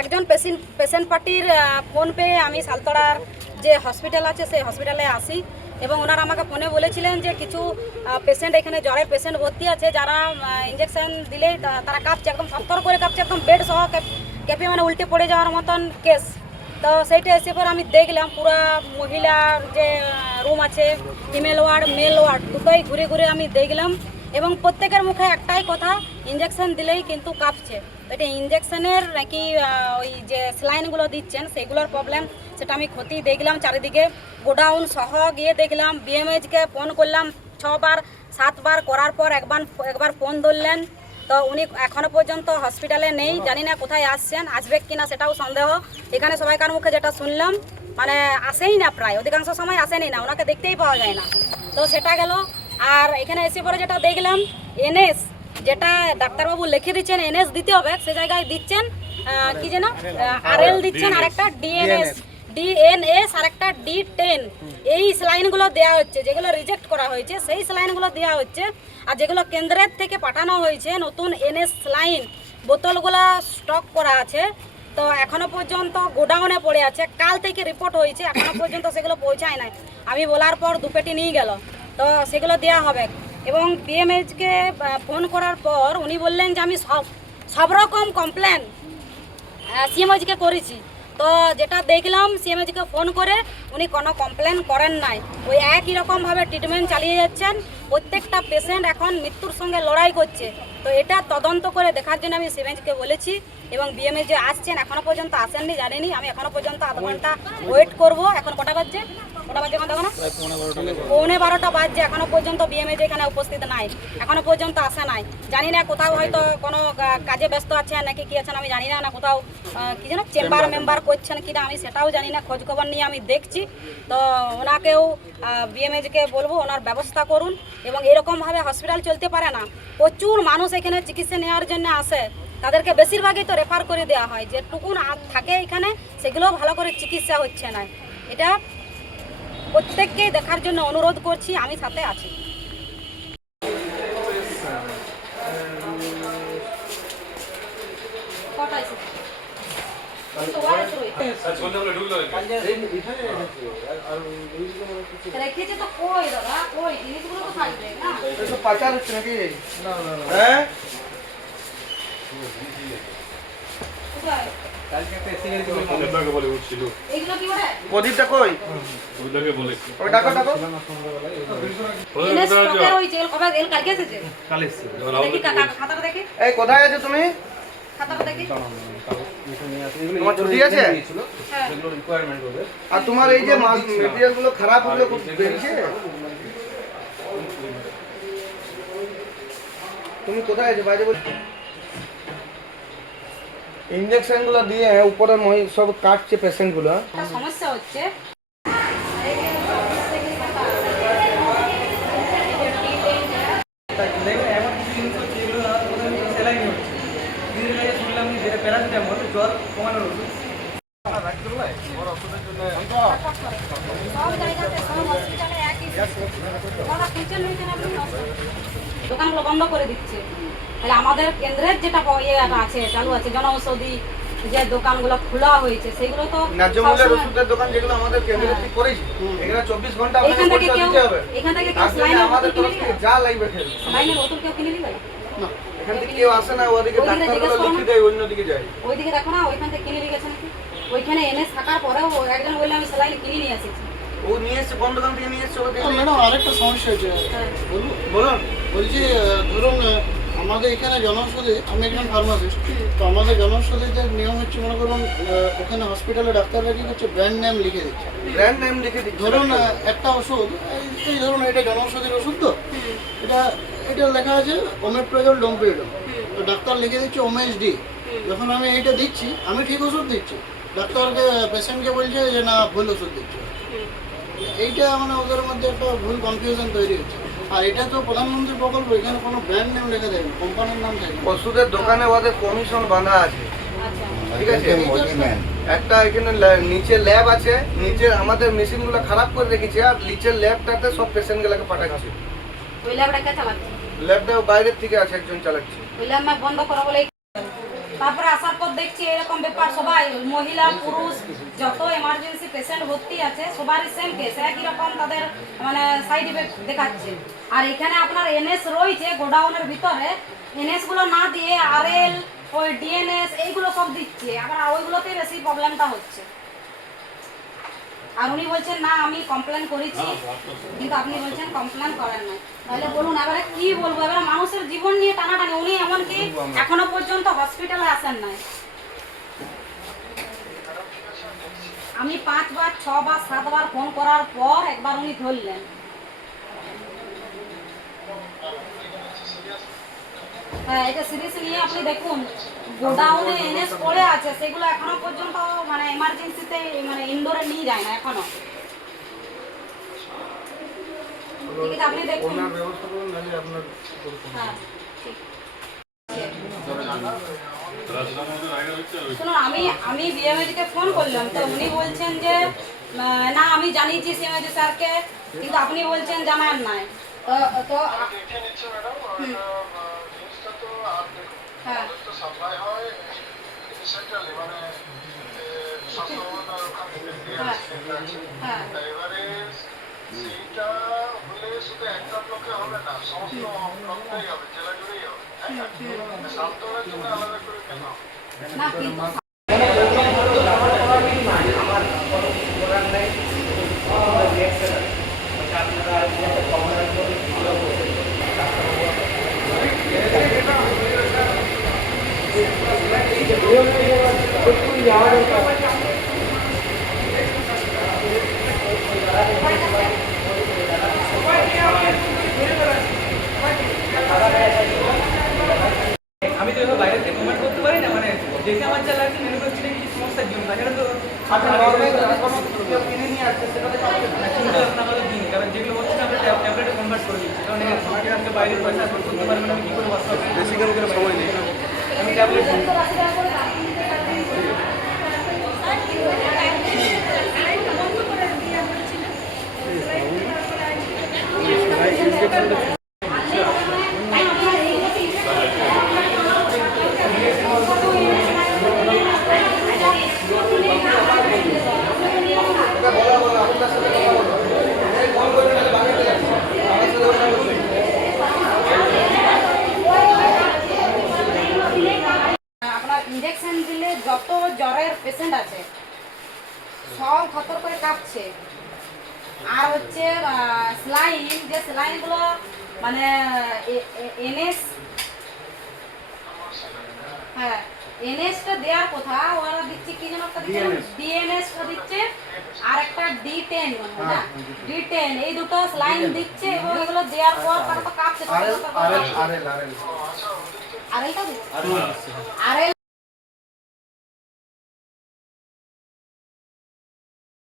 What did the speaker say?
একজন পেশেন্ট পার্টির ফোন পেয়ে আমি সালতড়ার যে হসপিটাল আছে সেই হসপিটালে আসি এবং ওনারা আমাকে ফোনে বলেছিলেন যে কিছু পেশেন্ট এখানে জ্বরের পেশেন্ট ভর্তি আছে যারা ইঞ্জেকশন দিলেই তারা কাঁপছে, একদম থরথর করে কাঁপছে, একদম বেড সহ কেঁপে মানে উল্টে পড়ে যাওয়ার মতন কেস। তো সেইটা এসে পর আমি দেখলাম পুরো মহিলার যে রুম আছে, ফিমেল ওয়ার্ড মেল ওয়ার্ড দুটোই ঘুরে ঘুরে আমি দেখলাম এবং প্রত্যেকের মুখে একটাই কথা, ইঞ্জেকশন দিলেই কিন্তু কাঁপছে। এটা ইঞ্জেকশনের নাকি ওই যে স্যালাইনগুলো দিচ্ছেন সেগুলোর প্রবলেম, সেটা আমি ক্ষতি দেখলাম চারিদিকে। গোডাউন সহ গিয়ে দেখলাম, বিএমএইচকে ফোন করলাম 6বার 7বার করার পর একবার ফোন ধরলেন, তো উনি এখনও পর্যন্ত হসপিটালে নেই। জানি না কোথায় আসছেন, আসবে কিনা সেটাও সন্দেহ। এখানে সবাইকার মুখে যেটা শুনলাম মানে আসেই না, প্রায় অধিকাংশ সময় আসেনি না, ওনাকে দেখতেই পাওয়া যায় না। তো সেটা গেল। আর এখানে এসে পরে যেটা দেখলাম, এনএস যেটা ডাক্তারবাবু লিখে দিচ্ছেন এনএস দিতে হবে, সে জায়গায় দিচ্ছেন কি যেন আরএল দিচ্ছেন, আর একটা ডিএনএস আর একটা D10। এই স্যালাইনগুলো দেওয়া হচ্ছে, যেগুলো রিজেক্ট করা হয়েছে সেই স্যালাইনগুলো দেওয়া হচ্ছে। আর যেগুলো কেন্দ্রের থেকে পাঠানো হয়েছে নতুন এনএস স্যালাইন বোতলগুলো স্টক করা আছে, তো এখনো পর্যন্ত গোডাউনে পড়ে আছে। কাল থেকে রিপোর্ট হয়েছে, এখনো পর্যন্ত সেগুলো পৌঁছায় নাই। আমি বলার পর দুপেটি নিয়ে গেল, তো সেগুলো দেওয়া হবে। এবং পিএমএইচকে ফোন করার পর উনি বললেন যে আমি সব রকম কমপ্লেন সিএমএইচকে করেছি। তো যেটা দেখলাম, সিএমএইচকে ফোন করে উনি কোনো কমপ্লেন করেন নাই, ওই একই রকমভাবে ট্রিটমেন্ট চালিয়ে যাচ্ছেন। প্রত্যেকটা পেশেন্ট এখন মৃত্যুর সঙ্গে লড়াই করছে। তো এটা তদন্ত করে দেখার জন্য আমি সিএমএইচকে বলেছি এবং বিএমএইচ যে আসছেন এখনও পর্যন্ত আসেননি জানেনি। আমি এখনও পর্যন্ত আধ ঘন্টা ওয়েট করবো। এখন কটা বাজছে এখন দেখো না, 11:15 বাজছে, এখনও পর্যন্ত বিএমএইচ এখানে উপস্থিত নাই, এখনও পর্যন্ত আসে নাই। জানি না কোথাও হয়তো কোনো কাজে ব্যস্ত আছেন নাকি কি আছেন আমি জানি না, না কোথাও কি যেন চেম্বার মেম্বার করছেন কিনা আমি সেটাও জানি না। খোঁজখবর নিয়ে আমি দেখছি। তো ওনাকেও বিএমএইচকে বলবো ওনার ব্যবস্থা করুন। এবং এরকমভাবে হসপিটাল চলতে পারে না। প্রচুর মানুষ এখানে চিকিৎসা নেওয়ার জন্য আসে, তাদেরকে বেশিরভাগই তো রেফার করে দেওয়া হয়, যেটুকুন থাকে এখানে সেগুলো ভালো করে চিকিৎসা হচ্ছে না। এটা প্রত্যেককে দেখার জন্য অনুরোধ করছি, আমি সাথে আছি। রেখেছে তো কই দাদা, কই জিনিসগুলো তো থাকবে না, পাচার হচ্ছে নাকি? হ্যাঁ প্রদীপটা কই? ডাকো ডাকো। এই কোথায় আছো তুমি? তোমার ছুটি আছে? আর তোমার এই যে মেটেরিয়াল গুলো খারাপ হলে খুব বেরিয়েছে। তুমি কোথায় আছো? বাইরে বল। ইঞ্জেকশন গুলো দিয়ে উপরে সব কাটছে পেশেন্ট গুলো। সমস্যা হচ্ছে জ্বর কমানোর ওষুধ দোকানগুলো বন্ধ করে দিচ্ছে। তাহলে আমাদের কেন্দ্রের যেটা আছে চালু আছে জনঔষধি যে দোকানগুলো খোলা হয়েছে সেগুলো তো ন্যায্য মূল্যের ওষুধের দোকান যেগুলো আমাদের কেন্দ্রে ঠিক করেছি, এখানে 24 ঘন্টা আপনাকে পয়সা দিতে হবে। এখান থেকে কেউ স্লাইনের আমাদের তরফ থেকে যা লাগবে খেলবে। স্লাইনের বোতল কেউ কিনে দিবে না, এখান থেকে কেউ আসে না, ওদিকে ডাক্তারগুলো লিখে দেয়, অন্যদিকে যায়। ওইদিকে দেখো না, ওইখান থেকে কিনে নিয়ে গেছে নাকি। ওইখানে এনে থাকার পরেও একজন বললে আমি স্যালাইন কিনে নিয়ে এসেছি, ও নিয়ে এসে বন্ধ দোকান থেকে নিয়ে এসে। ম্যাডাম আরেকটা সমস্যা হয়েছে, বলুন। বলছি ধরুন আমাদের এখানে জনৌষধি, আমি একজন ফার্মাসিস্ট, তো আমাদের জনৌষধিতে নিয়ম হচ্ছে মনে করুন ওখানে হসপিটালে ডাক্তাররা কি করছে ব্র্যান্ড নেম লিখে দিচ্ছে। ব্র্যান্ড নেম লিখে দিচ্ছে। ধরুন একটা ওষুধ, এই ধরুন এটা জনৌষধির ওষুধ, তো এটা লেখা আছে ওমেপ্রোজল ডোমপ্রিডল, তো ডাক্তার লিখে দিচ্ছে OMSD। যখন আমি এইটা দিচ্ছি আমি ঠিক ওষুধ দিচ্ছি, ডাক্তারকে পেশেন্টকে বলছে যে না ভুল ওষুধ দিচ্ছে। এইটা মানে ওদের মধ্যে একটা ভুল কনফিউশন তৈরি হচ্ছে। আর এটা তো প্রধানমন্ত্রী প্রকল্প, এখানে কোনো ব্র্যান্ড নেম লেখা দেবে, কোম্পানির নাম থাকে। ওষুধের দোকানে ওদের কমিশন বাঁধা আছে, ঠিক আছে। একটা এখানে নিচে ল্যাব আছে, নিচে আমাদের মেশিনগুলো খারাপ করে রেখেছে, আর নিচের ল্যাবটাতে সব পেশেন্টগুলোকে পাঠাচ্ছে। ওই ল্যাবটা কে চালাচ্ছে? ল্যাবটা বাইরের থেকে আছে, একজন চালাচ্ছে। ওই ল্যাব বন্ধ করা বলে তারপরে আসার পর দেখছি এরকম রকম ব্যাপার, সবাই মহিলা পুরুষ যত এমার্জেন্সি পেশেন্ট ভর্তি আছে সবারই সেম কেস, একই রকম তাদের মানে সাইড ইফেক্ট দেখাচ্ছে। আর এখানে আপনার এনএস রয়েছে গোডাউনের ভিতরে, এনএস গুলো না দিয়ে আরএল ওই ডিএনএস এইগুলো সব দিচ্ছে, আবার ওইগুলোতে বেশি প্রবলেমটা হচ্ছে। আর উনি বলছেন না আমি কমপ্লেন করেছি, কিন্তু আপনি বলছেন কমপ্লেন করেন না। তাহলে বলুন এবারে কি বলবো, এবারে মানুষের জীবন নিয়ে টানাটানি। উনি এমনকি এখনো পর্যন্ত হসপিটালে আসেন নাই। আমি 5 বার 6 বার 7 বার ফোন করার পর একবার উনি ধরলেন। হ্যাঁ, এটা সিরিয়াস নিয়ে আপনি দেখুন গোডাউনে এনএস পড়ে আছে, সেগুলো এখনো পর্যন্ত মানে এমার্জেন্সিতে মানে ইনডোরে নিয়ে যায় না এখনো। ঠিক আছে, আপনি দেখুন। হ্যাঁ, ঠিক। শুনুন, আমি বিএমএডিকে ফোন করলাম, তো উনি বলছেন যে না আমি জানিয়েছি সিএমএডি স্যারকে, কিন্তু আপনি বলছেন জানার নাই। তো হুম। হ্যাঁ হ্যাঁ না কিন্তু আমি তো এভাবে বাইরে থেকে কমেন্ট করতে পারি না, মানে দেখে আমার যা লাগছে ম্যানুফ্যাকচারিং কিছু সমস্যার জন্য, তাছাড়া তো চিন্তা ভাবনা আমাদের দিন, কারণ যেগুলো হচ্ছে না আমরা ট্যাবলেটে কনভার্ট করে দিচ্ছি, কারণ আমাকে বাইরের পয়সা করতে পারবেন না, আমি কী করে বাঁচতে পারবেন, বেসিক্যালি সময় নেই, আমি ট্যাবলেট আপনার ইনজেকশন দিলে যত জ্বরের পেশেন্ট আছে সব থরথর করে কাঁপছে। আর হচ্ছে স্লাইন, যে স্লাইনগুলো মানে এনএস, হ্যাঁ এনএসটা দেওয়ার কথা, ওরা দিচ্ছে কি যেন একটা দিচ্ছে, ডিএনএসটা দিচ্ছে আর একটা D10 না D10, এই দুটো স্লাইন দিচ্ছে এবং এগুলো দেওয়ার পর তারা তো কাঁপছে। আরএলটা দিচ্ছে, আরএল